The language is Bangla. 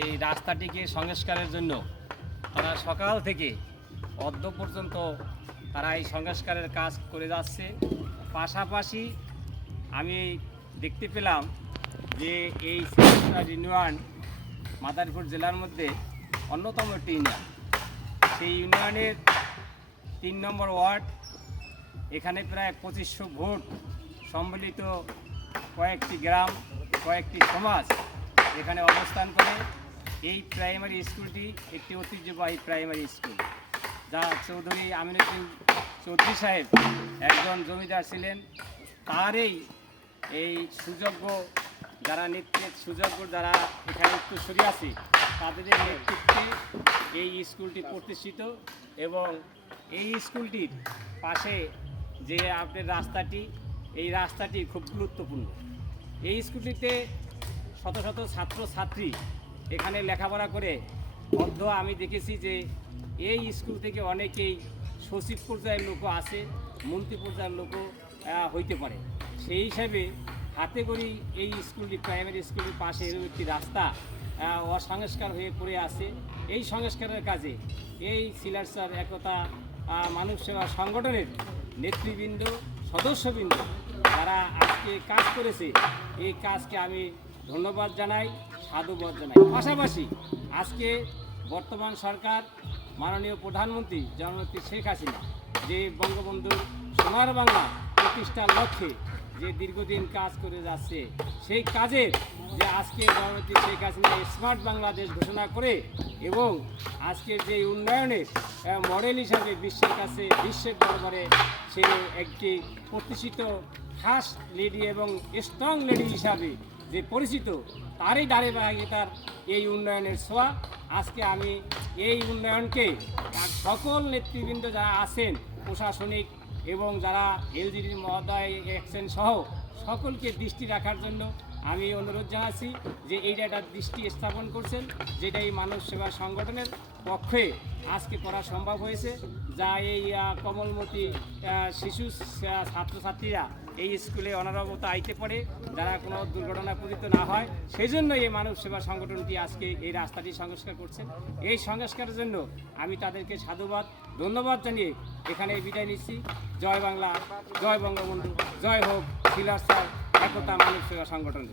এই রাস্তাটিকে সংস্কারের জন্য তারা সকাল থেকে অদ্য পর্যন্ত তারা এই সংস্কারের কাজ করে যাচ্ছে। পাশাপাশি আমি দেখতে পেলাম যে এই ইউনিয়ন মাদারীপুর জেলার মধ্যে অন্যতম একটি ইউনিয়ন। সেই ইউনিয়নের 3 নম্বর ওয়ার্ড, এখানে প্রায় 2500 ভোট সম্মিলিত কয়েকটি গ্রাম, কয়েকটি সমাজ এখানে অবস্থান করে। এই প্রাইমারি স্কুলটি একটি ঐতিহ্যবাহী প্রাইমারি স্কুল, যা চৌধুরী আমিনুদ্দিন চৌধুরী সাহেব একজন জমিদার ছিলেন। তারই এই সুযোগ্য যারা সুযোগ্য যারা এখানে উত্তরসূরি আছে তাদের নেতৃত্বে এই স্কুলটি প্রতিষ্ঠিত। এবং এই স্কুলটির পাশে যে আপনার রাস্তাটি, এই রাস্তাটি খুব গুরুত্বপূর্ণ। এই স্কুলটিতে শত শত ছাত্রছাত্রী এখানে লেখাপড়া করে অর্ধ আমি দেখেছি যে এই স্কুল থেকে অনেকেই সচিব পর্যায়ের লোকও আছে, মন্ত্রী পর্যায়ের লোকও হইতে পারে। সেই হিসাবে হাতে করি এই স্কুলটি প্রাইমারি স্কুলের পাশে এরকম একটি রাস্তা অসংস্কার হয়ে পড়ে আছে। এই সংস্কারের কাজে এই সিলারসার একতা মানব সেবা সংগঠনের নেতৃবৃন্দ, সদস্যবৃন্দ যারা আজকে কাজ করেছে, এই কাজকে আমি ধন্যবাদ জানাই, সাধুবাদ জানাই। পাশাপাশি আজকে বর্তমান সরকার মাননীয় প্রধানমন্ত্রী জননেত্রী শেখ হাসিনা যে বঙ্গবন্ধুর সোনার বাংলা প্রতিষ্ঠার লক্ষ্যে যে দীর্ঘদিন কাজ করে যাচ্ছে, সেই কাজের যে আজকে জননেত্রী শেখ হাসিনা স্মার্ট বাংলাদেশ ঘোষণা করে এবং আজকের যে উন্নয়নের মডেল হিসাবে বিশ্বের দরবারে সে একটি প্রতিষ্ঠিত ফার্স্ট লেডি এবং স্ট্রং লেডি হিসাবে যে পরিচিত, তারই ধারাবাহিকতার এই উন্নয়নের ছোঁয়া। আজকে আমি এই উন্নয়নকে সকল নেতৃবৃন্দ যারা আছেন, প্রশাসনিক এবং যারা এলজিডি মহোদয় অ্যাকশন সহ সকলকে দৃষ্টি রাখার জন্য আমি অনুরোধ জানাচ্ছি যে এইটা একটা দৃষ্টি স্থাপন করছেন, যেটা এই মানব সেবা সংগঠনের পক্ষে আজকে করা সম্ভব হয়েছে। যা এই কমলমতি শিশু ছাত্রছাত্রীরা এই স্কুলে অনারবত আইতে পারে, যারা কোনো দুর্ঘটনা পতিত না হয়, সেই জন্য এই মানব সেবা সংগঠনটি আজকে এই রাস্তাটি সংস্কার করছেন। এই সংস্কারের জন্য আমি তাদেরকে সাধুবাদ, ধন্যবাদ জানিয়ে এখানে বিদায় নিচ্ছি। জয় বাংলা, জয় বঙ্গবন্ধু, জয় হোক সিলারসার একতা মানব সেবা সংগঠন।